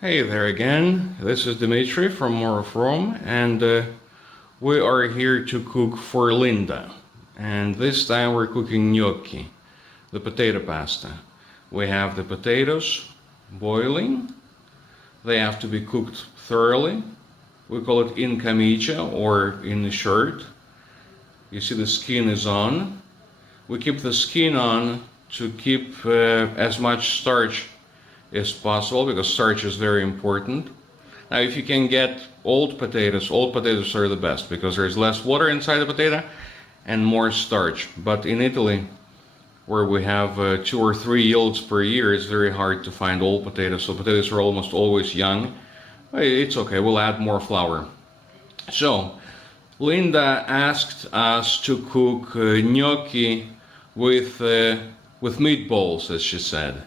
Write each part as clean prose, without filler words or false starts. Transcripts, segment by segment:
Hey there again, this is Dimitri from More of Rome, and we are here to cook for Linda. And this time we're cooking gnocchi, the potato pasta. We have the potatoes boiling, they have to be cooked thoroughly. We call it in camicia or in the shirt. You see the skin is on. We keep the skin on to keep as much starch as possible because starch is very important. Now if you can get old potatoes are the best because there's less water inside the potato and more starch. But in Italy, where we have 2 or 3 yields per year, it's very hard to find old potatoes, so potatoes are almost always young. It's okay, we'll add more flour. So Linda asked us to cook gnocchi with meatballs, as she said.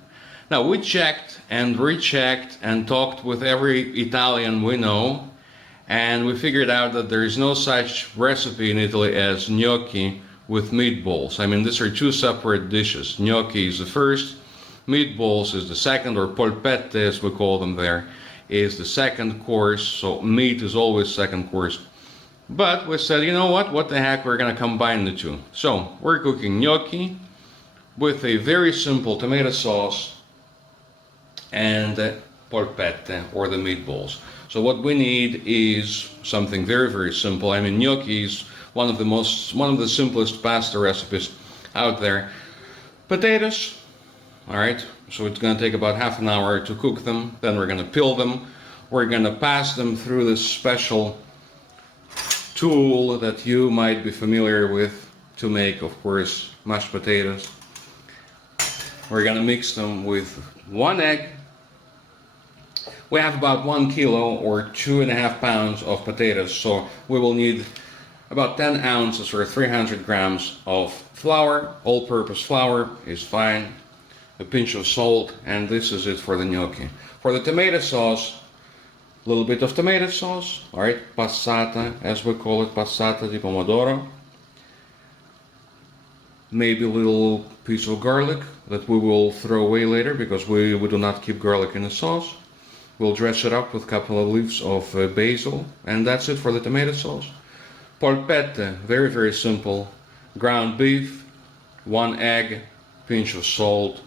Now we checked and rechecked and talked with every Italian we know, and we figured out that there is no such recipe in Italy as gnocchi with meatballs. I mean, these are two separate dishes. Gnocchi is the first, meatballs is the second, or polpette as we call them there, is the second course, so meat is always second course. But we said, you know what the heck, we're gonna combine the two. So we're cooking gnocchi with a very simple tomato sauce and polpette, or the meatballs. So what we need is something very, very simple. I mean, gnocchi is one of the simplest pasta recipes out there. Potatoes, all right, so it's gonna take about half an hour to cook them. Then we're gonna peel them. We're gonna pass them through this special tool that you might be familiar with to make, of course, mashed potatoes. We're gonna mix them with 1 egg. We have about 1 kilo or 2.5 pounds of potatoes, so we will need about 10 ounces or 300 grams of flour. All-purpose flour is fine. A pinch of salt, and this is it for the gnocchi. For the tomato sauce, a little bit of tomato sauce, all right, passata, as we call it, passata di pomodoro. Maybe a little piece of garlic that we will throw away later because we do not keep garlic in the sauce. We'll dress it up with a couple of leaves of basil, and that's it for the tomato sauce. Polpette, very, very simple. Ground beef, 1 egg, pinch of salt,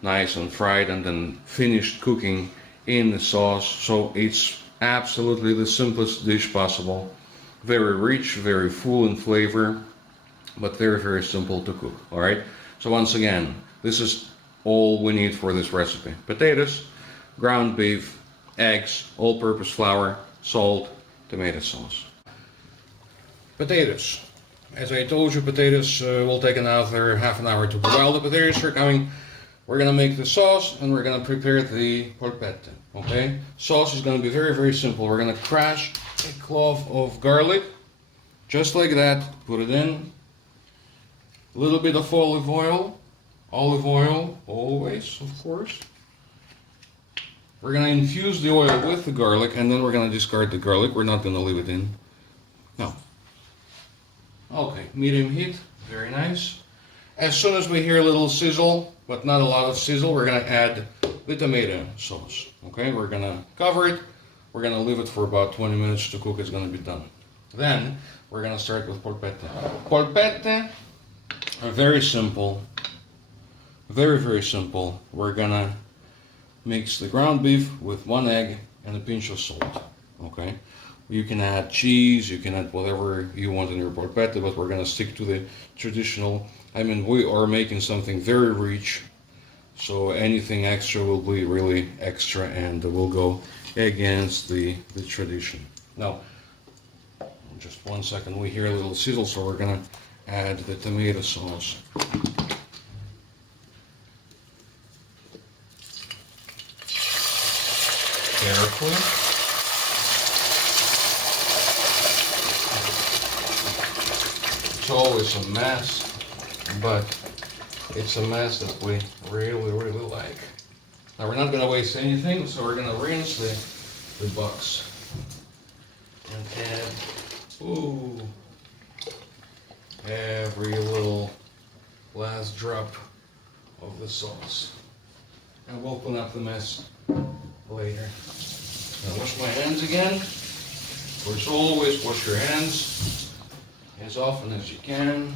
nice and fried, and then finished cooking in the sauce. So it's absolutely the simplest dish possible. Very rich, very full in flavor, but very, very simple to cook, all right? So once again, this is all we need for this recipe. Potatoes, ground beef, eggs, all-purpose flour, salt, tomato sauce. Potatoes. As I told you, potatoes will take another half an hour to boil. The potatoes are coming. We're gonna make the sauce and we're gonna prepare the polpette, okay? Sauce is gonna be very, very simple. We're gonna crush a clove of garlic, just like that, put it in. A little bit of olive oil always, of course. We're gonna infuse the oil with the garlic and then we're gonna discard the garlic. We're not gonna leave it in. No. Okay, medium heat, very nice. As soon as we hear a little sizzle, but not a lot of sizzle, we're gonna add the tomato sauce. Okay, we're gonna cover it. We're gonna leave it for about 20 minutes to cook. It's gonna be done. Then we're gonna start with polpette. Polpette are very simple. Very, very simple. We're gonna mix the ground beef with 1 egg and a pinch of salt. Okay, you can add cheese, you can add whatever you want in your polpette, but we're gonna stick to the traditional. I mean, we are making something very rich, so anything extra will be really extra and will go against the tradition. Now, just 1 second, we hear a little sizzle, so we're gonna add the tomato sauce. Carefully. It's always a mess, but it's a mess that we really, really like. Now we're not going to waste anything, so we're going to rinse the box and add every little last drop of the sauce. And we'll clean up the mess later. Now wash my hands again. Of course, always wash your hands as often as you can.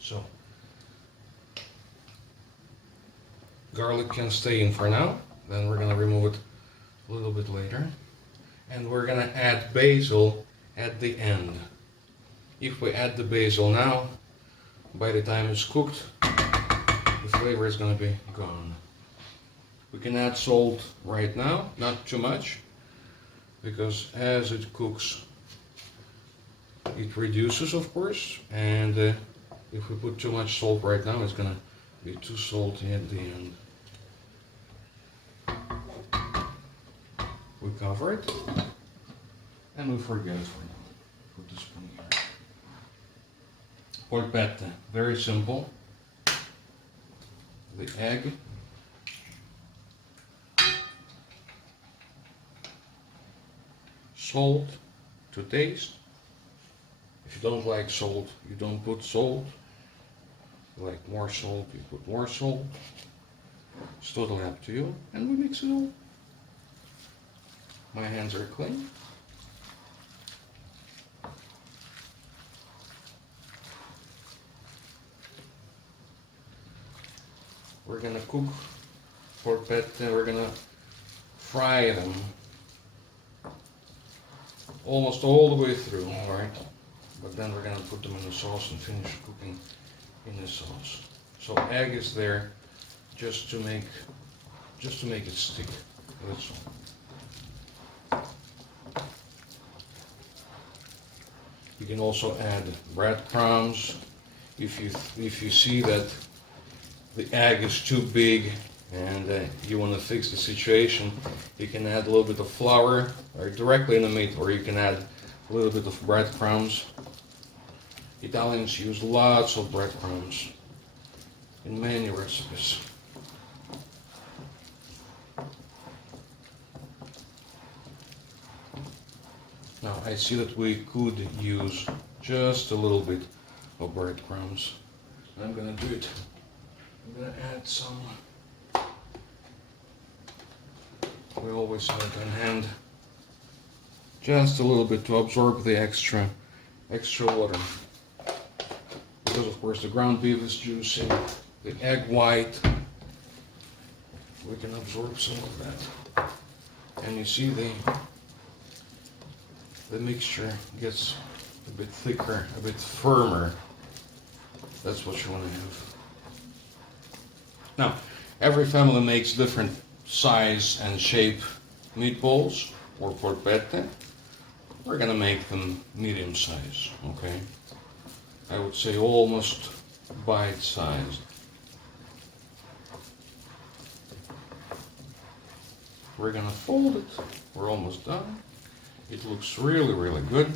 So, garlic can stay in for now, then we're gonna remove it a little bit later. And we're gonna add basil at the end. If we add the basil now, by the time it's cooked, the flavor is gonna be gone. We can add salt right now, not too much, because as it cooks, it reduces, of course, and if we put too much salt right now, it's gonna be too salty at the end. We cover it, and we forget it for now. Put the spoon here. Polpette, very simple. The egg. Salt to taste. If you don't like salt, you don't put salt. If you like more salt, you put more salt. It's totally up to you. And we mix it all. My hands are clean. We're gonna cook polpette and we're gonna fry them almost all the way through, alright? But then we're gonna put them in the sauce and finish cooking in the sauce. So egg is there just to make it stick. That's all. You can also add breadcrumbs if you see that the egg is too big and you want to fix the situation. You can add a little bit of flour or directly in the meat, or you can add a little bit of breadcrumbs. Italians use lots of breadcrumbs in many recipes. Now I see that we could use just a little bit of breadcrumbs. I'm gonna do it. I'm gonna add some. We always have it on hand. Just a little bit to absorb the extra water. Because of course the ground beef is juicy, the egg white, we can absorb some of that. And you see the mixture gets a bit thicker, a bit firmer. That's what you want to have. Now, every family makes different size and shape meatballs or polpette. We're gonna make them medium size, okay? I would say almost bite-sized. We're gonna fold it. We're almost done. It looks really, really good.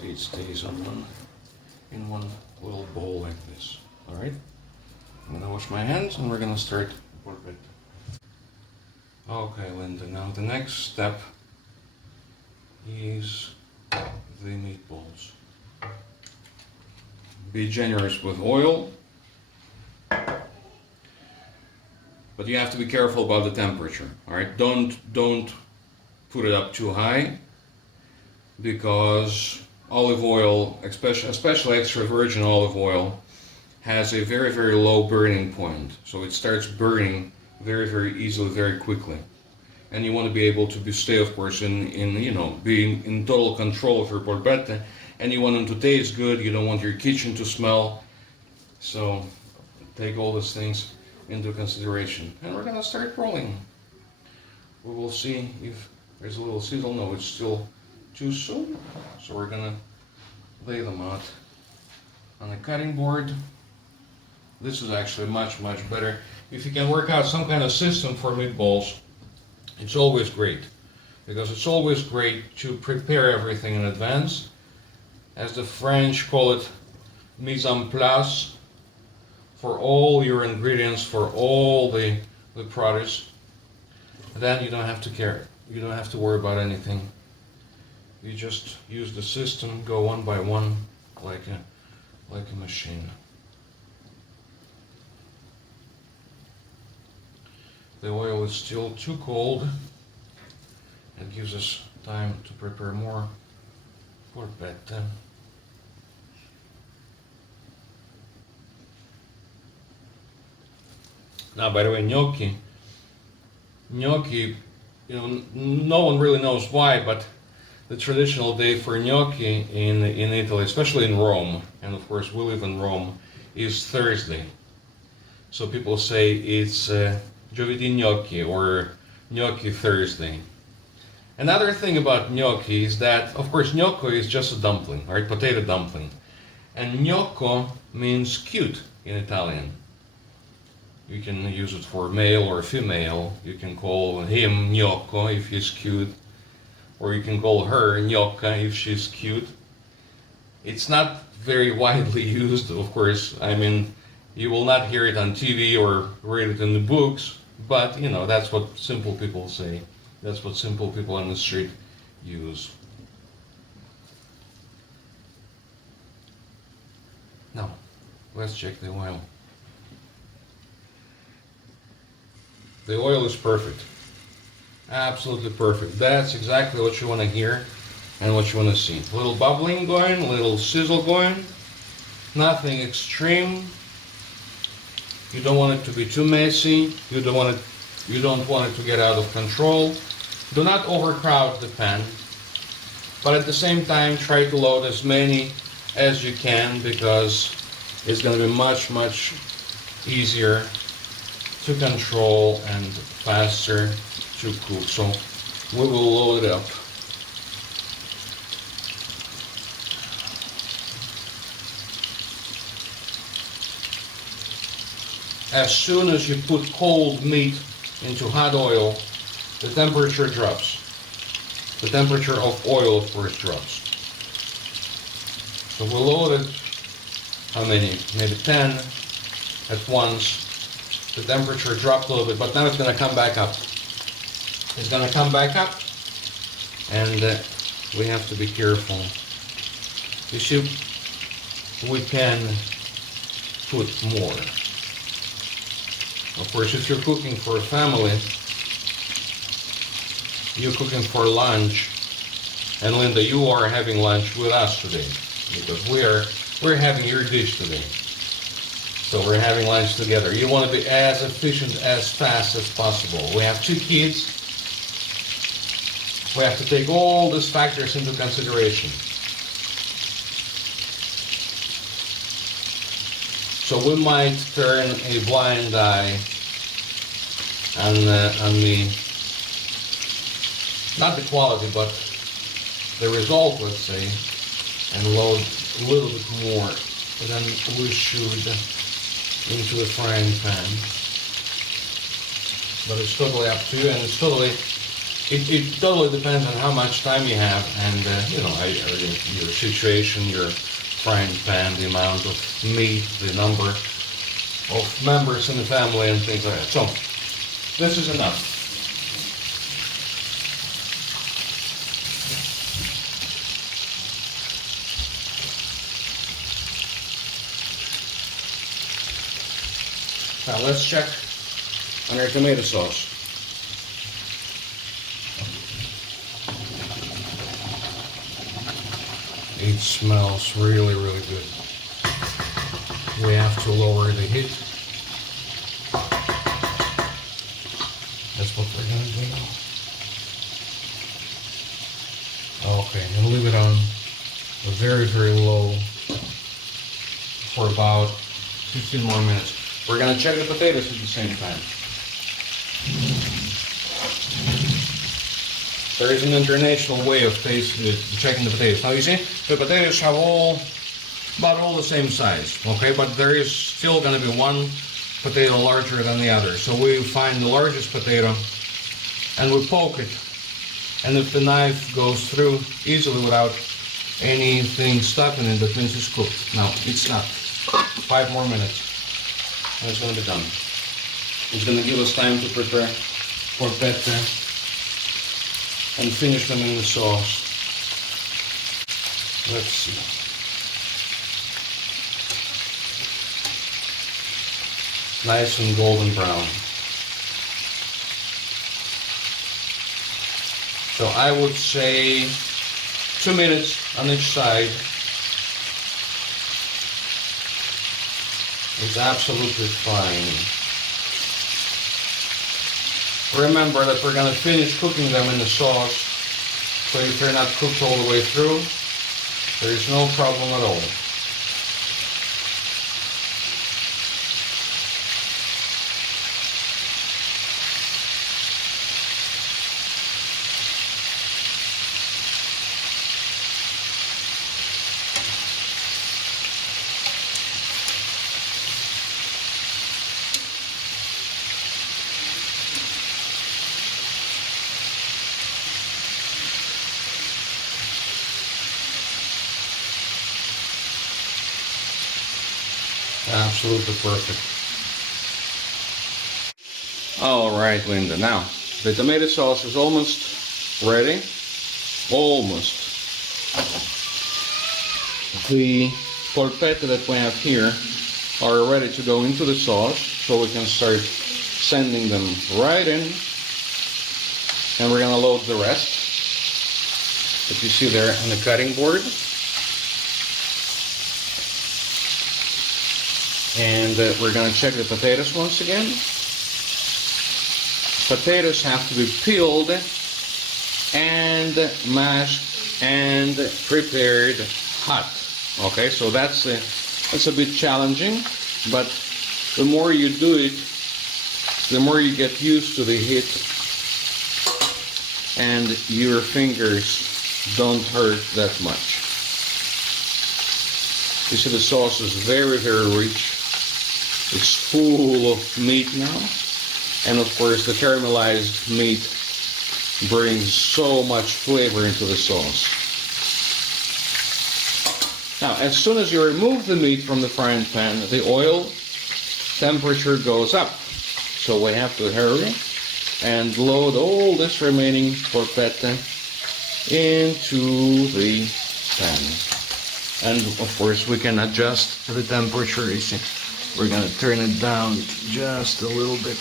See, it stays in one little bowl like this. All right. I'm gonna wash my hands and we're gonna start polpette. Okay, Linda. Now the next step is the meatballs. Be generous with oil, but you have to be careful about the temperature. All right, don't put it up too high, because olive oil, especially extra virgin olive oil, has a very, very low burning point. So it starts burning very, very easily, very quickly. And you want to be able to stay, of course, being in total control of your polpette. And you want them to taste good. You don't want your kitchen to smell. So take all these things into consideration. And we're gonna start rolling. We will see if there's a little sizzle. No, it's still too soon. So we're gonna lay them out on a cutting board. This is actually much, much better. If you can work out some kind of system for meatballs, it's always great. Because it's always great to prepare everything in advance. As the French call it, mise en place, for all your ingredients, for all the produce. Then you don't have to care. You don't have to worry about anything. You just use the system, go one by one, like a machine. The oil is still too cold. It gives us time to prepare more polpette. Now, by the way, gnocchi, no one really knows why, but the traditional day for gnocchi in Italy, especially in Rome, and of course we live in Rome, is Thursday. So people say it's giovedì gnocchi or gnocchi Thursday. Another thing about gnocchi is that, of course, gnocco is just a dumpling, right? Potato dumpling. And gnocco means cute in Italian. You can use it for male or female. You can call him gnocco if he's cute. Or you can call her gnocca if she's cute. It's not very widely used, of course. I mean, you will not hear it on TV or read it in the books, but you know, that's what simple people say. That's what simple people on the street use. Now, let's check the oil. The oil is perfect. Absolutely perfect. That's exactly what you want to hear and what you want to see. A little bubbling going, a little sizzle going. Nothing extreme. You don't want it to be too messy. You don't want it to get out of control. Do not overcrowd the pan. But at the same time, try to load as many as you can, because it's going to be much, much easier to control and faster to cook. So we will load it up. As soon as you put cold meat into hot oil, the temperature drops. The temperature of oil, of course, drops. So we'll load it, how many? Maybe 10 at once. The temperature dropped a little bit, but now it's going to come back up. It's going to come back up, and we have to be careful. You see, we can put more. Of course, if you're cooking for a family, you're cooking for lunch, and Linda, you are having lunch with us today, because we're having your dish today. So we're having lunch together. You want to be as efficient, as fast as possible. We have 2 kids. We have to take all these factors into consideration. So we might turn a blind eye on the, not the quality, but the result, let's say, and load a little bit more than we should into the frying pan. But it's totally up to you, and it's totally, it totally depends on how much time you have, and you know, your situation, your frying pan, the amount of meat, the number of members in the family, and things like that. So this is enough. Now let's check on our tomato sauce. It smells really, really good. We have to lower the heat. That's what we're going to do now. Okay, and leave it on a very, very low for about 15 more minutes. We're going to check the potatoes at the same time. There is an international way of checking the potatoes. Now you see, the potatoes have about all the same size, okay? But there is still going to be one potato larger than the other. So we find the largest potato and we poke it. And if the knife goes through easily without anything stopping it, that means it's cooked. Now, it's not. 5 more minutes. And it's going to be done. It's going to give us time to prepare polpette and finish them in the sauce. Let's see. Nice and golden brown. So I would say 2 minutes on each side is absolutely fine. Remember that we're going to finish cooking them in the sauce, so if they're not cooked all the way through, there is no problem at all. Absolutely perfect. All right, Linda. Now, the tomato sauce is almost ready. Almost. The polpette that we have here are ready to go into the sauce, so we can start sending them right in. And we're gonna load the rest that you see there on the cutting board. And we're going to check the potatoes once again. Potatoes have to be peeled and mashed and prepared hot. Okay, so that's a bit challenging, but the more you do it, the more you get used to the heat, and your fingers don't hurt that much. You see, the sauce is very, very rich. It's full of meat now, and of course the caramelized meat brings so much flavor into the sauce. Now, as soon as you remove the meat from the frying pan, the oil temperature goes up. So we have to hurry and load all this remaining polpette into the pan. And of course we can adjust the temperature. You see, we're going to turn it down just a little bit.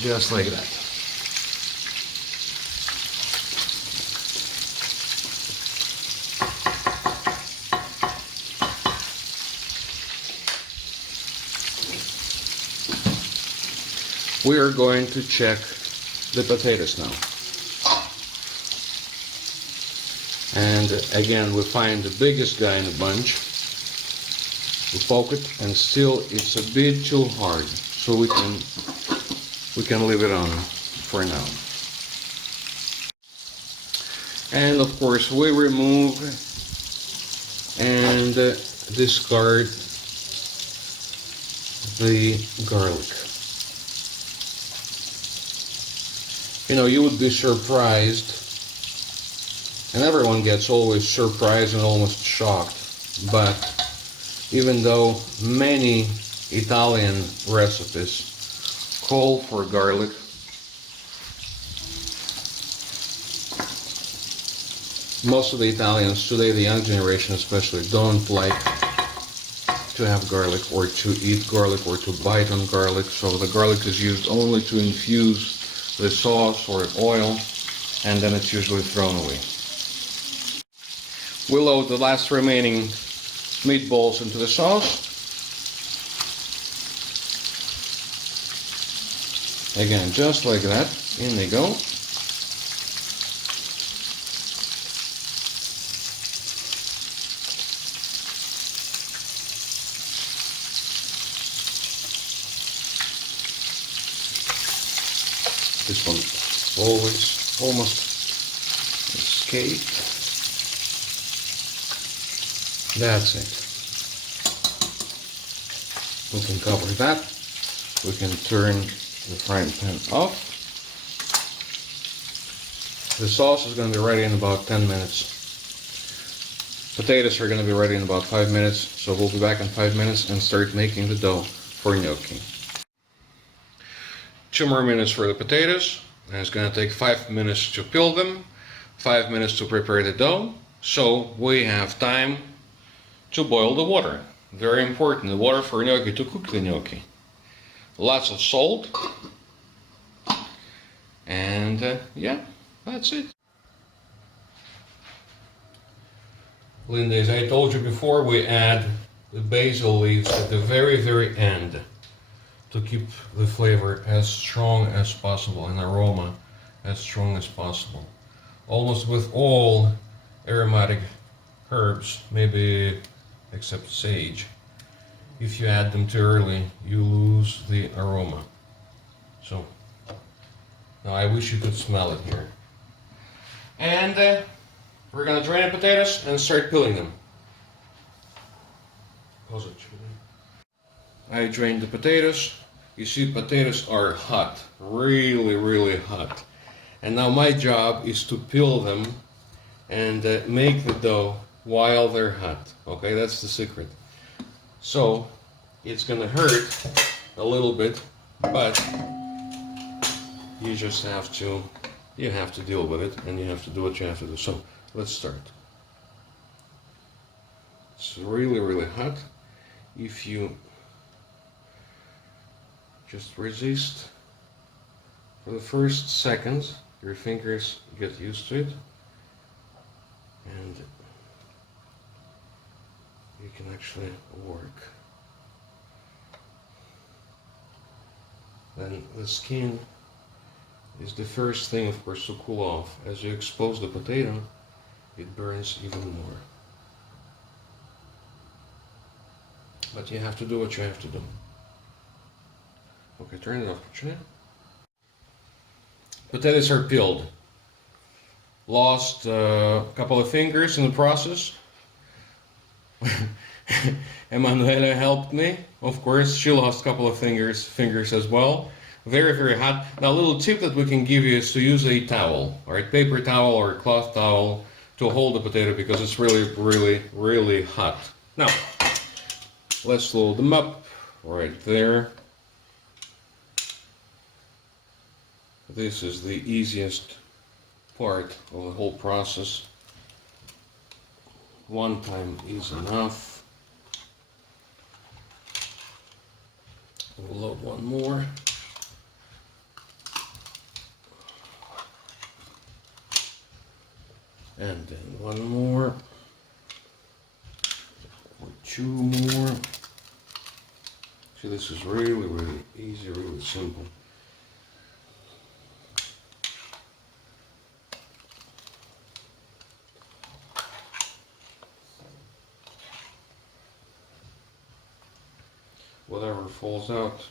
Just like that. We are going to check the potatoes now. And again, we find the biggest guy in the bunch. We poke it, and still it's a bit too hard, so we can leave it on for now. And of course, we remove and discard the garlic. You know, you would be surprised, and everyone gets always surprised and almost shocked, but even though many Italian recipes call for garlic, most of the Italians today, the young generation especially, don't like to have garlic or to eat garlic or to bite on garlic, so the garlic is used only to infuse the sauce or oil, and then it's usually thrown away. We load the last remaining meatballs into the sauce. Again, just like that, in they go. This one always almost escaped. That's it. We can cover that. We can turn the frying pan off. The sauce is going to be ready in about 10 minutes. Potatoes are going to be ready in about 5 minutes, so we'll be back in 5 minutes and start making the dough for gnocchi. 2 more minutes for the potatoes, and it's going to take 5 minutes to peel them, 5 minutes to prepare the dough, so we have time to boil the water. Very important, the water for gnocchi, to cook the gnocchi. lots of salt, and yeah, that's it. Linda, as I told you before, we add the basil leaves at the very end to keep the flavor as strong as possible and aroma as strong as possible. Almost with all aromatic herbs, maybe except sage. If you add them too early, you lose the aroma. So, now I wish you could smell it here. And we're gonna drain the potatoes and start peeling them. Pause it, I drained the potatoes. You see, potatoes are hot, really hot. And now my job is to peel them and make the dough while they're hot. Okay, that's the secret. So it's gonna hurt a little bit, but you just have to deal with it, and you have to do what you have to do. So let's start. It's really hot. If you just resist for the first seconds, your fingers get used to it, and you can actually work. Then the skin is the first thing, of course, to cool off. As you expose the potato, it burns even more. But you have to do what you have to do. Okay, turn it off, Katrina. Potatoes are peeled. Lost a couple of fingers in the process. Emanuela helped me. Of course, she lost a couple of fingers as well. Very hot. Now, a little tip that we can give you is to use a towel, or a paper towel or a cloth towel to hold the potato, because it's really hot. Now, let's load them up right there. This is the easiest part of the whole process. One time is enough. We'll load one more. And then one more. Or two more. See, this is really easy, really simple. Whatever falls out,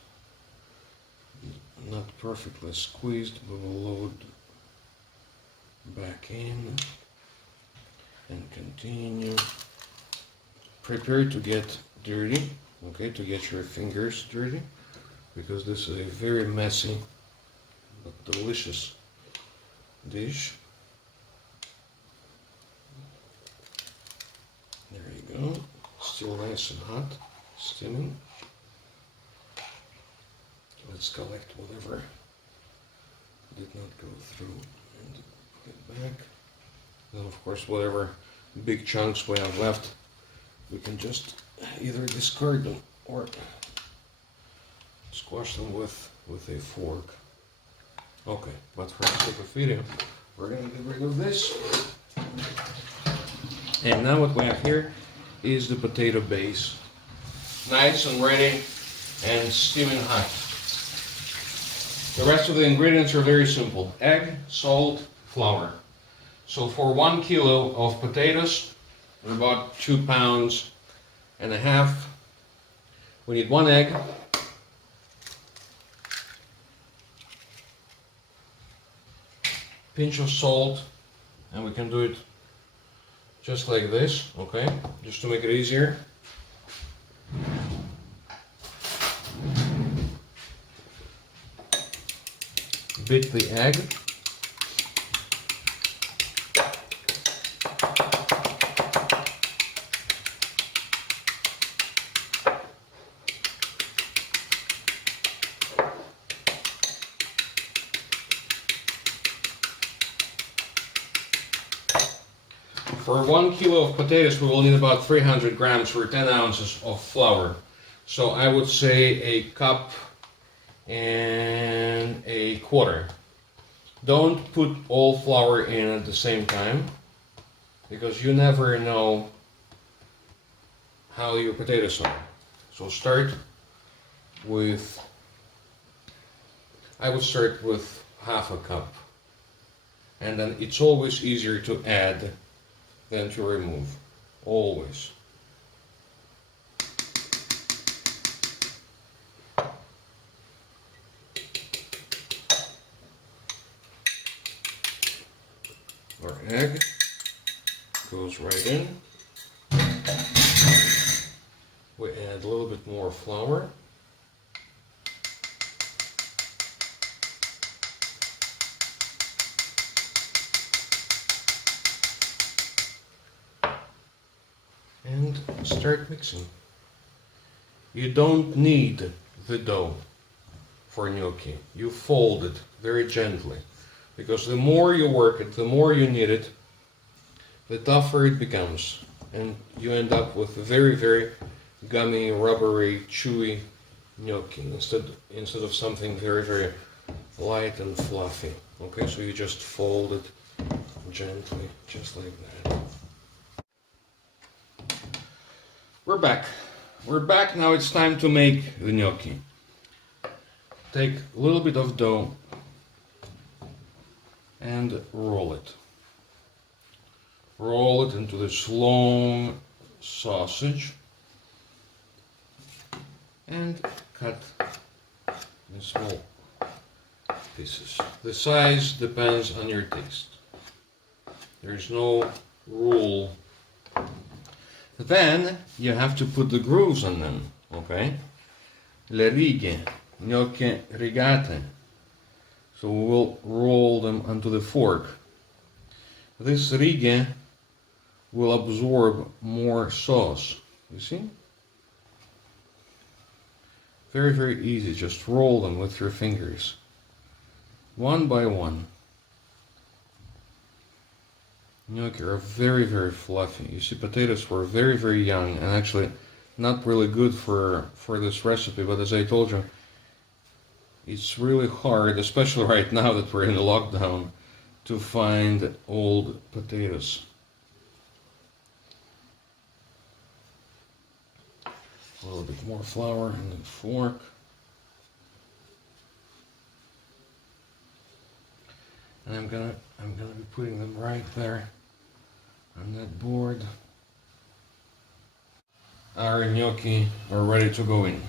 not perfectly squeezed, we will load back in and continue. Prepare to get dirty, okay, to get your fingers dirty, because this is a very messy but delicious dish. There you go, still nice and hot, steaming. Let's collect whatever did not go through and put it back. Then, of course, whatever big chunks we have left, we can just either discard them or squash them with a fork. Okay, but for the sake of video, we're going to get rid of this. And now what we have here is the potato base. Nice and ready and steaming hot. The rest of the ingredients are very simple. Egg, salt, flour. So for 1 kilo of potatoes, about 2.5 pounds, we need 1 egg, pinch of salt, and we can do it just like this, okay? Just to make it easier. Beat the egg. For 1 kilo of potatoes, we will need about 300 grams for 10 ounces of flour. So I would say a cup and a quarter. Don't put all flour in at the same time, because you never know how your potatoes are. So start with, I would start with half a cup, and then it's always easier to add than to remove, always. Our egg goes right in. We add a little bit more flour. And start mixing. You don't need the dough for gnocchi. You fold it very gently, because the more you work it, the more you knead it, the tougher it becomes, and you end up with a very, very gummy, rubbery, chewy gnocchi instead of something very, very light and fluffy. Okay, so you just fold it gently, just like that. We're back. We're back. Now it's time to make the gnocchi. Take a little bit of dough and roll it. Roll it into this long sausage and cut in small pieces. The size depends on your taste. There's no rule. Then you have to put the grooves on them, okay? Le righe, gnocchi rigate. So we'll roll them onto the fork. This righe will absorb more sauce, you see? Very, very easy, just roll them with your fingers, one by one. Gnocchi are very, very fluffy. You see, potatoes were very, very young and actually not really good for this recipe, but as I told you, it's really hard, especially right now that we're in a lockdown, to find old potatoes. A little bit more flour in the fork. And I'm gonna be putting them right there on that board. Our gnocchi are ready to go in.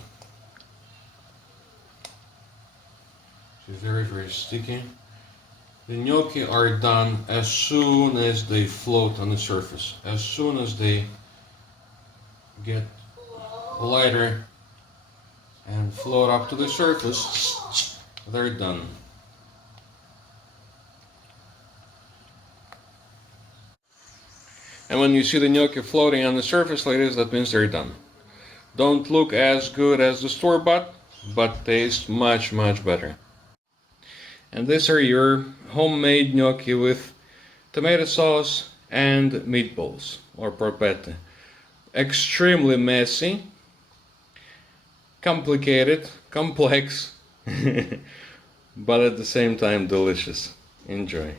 It's very, very sticky. The gnocchi are done as soon as they float on the surface. As soon as they get lighter and float up to the surface, they're done. And when you see the gnocchi floating on the surface like this, that means they're done. Don't look as good as the store-bought, but taste much, much better. And these are your homemade gnocchi with tomato sauce and meatballs, or porpette. Extremely messy, complicated, complex, but at the same time delicious. Enjoy.